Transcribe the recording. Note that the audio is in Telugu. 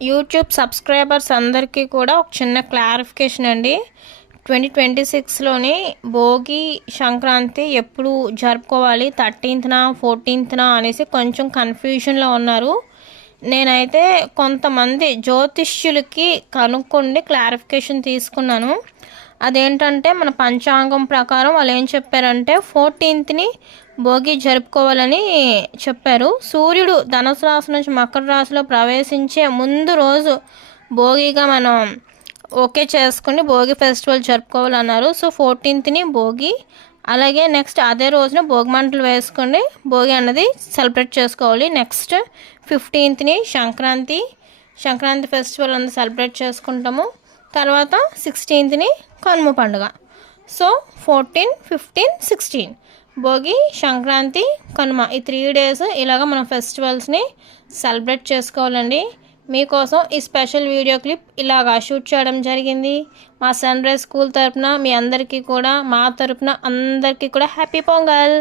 యూట్యూబ్ సబ్స్క్రైబర్స్ అందరికీ కూడా ఒక చిన్న క్లారిఫికేషన్ అండి. 2026లోని భోగి సంక్రాంతి ఎప్పుడు జరుపుకోవాలి, 13థ్‌న 14థ్‌న అనేసి కొంచెం కన్ఫ్యూజన్లో ఉన్నారు. నేనైతే కొంతమంది జ్యోతిష్యులకి కనుక్కొని క్లారిఫికేషన్ తీసుకున్నాను. అదేంటంటే మన పంచాంగం ప్రకారం వాళ్ళు ఏం చెప్పారంటే 14థ్‌ని భోగి జరుపుకోవాలని చెప్పారు. సూర్యుడు ధనుసు రాశి నుంచి మకర రాశిలో ప్రవేశించే ముందు రోజు భోగిగా మనం ఓకే చేసుకుని భోగి ఫెస్టివల్ జరుపుకోవాలన్నారు. సో 14థ్‌ని భోగి, అలాగే నెక్స్ట్ అదే రోజున భోగి మంటలు వేసుకొని భోగి అన్నది సెలబ్రేట్ చేసుకోవాలి. నెక్స్ట్ 15థ్‌ని సంక్రాంతి ఫెస్టివల్ అన్నది సెలబ్రేట్ చేసుకుంటాము. తర్వాత 16థ్‌ని కనుమ పండుగ. సో 14, 15, 16 భోగి, సంక్రాంతి, కనుమ ఈ 3 డేస్ ఇలాగ మనం ఫెస్టివల్స్ని సెలబ్రేట్ చేసుకోవాలండి. మీకోసం ఈ స్పెషల్ వీడియో క్లిప్ ఇలాగా షూట్ చేయడం జరిగింది. మా సన్ రైజ్ స్కూల్ తరపున మీ అందరికీ కూడా, మా తరపున అందరికీ కూడా హ్యాపీ పొంగల్.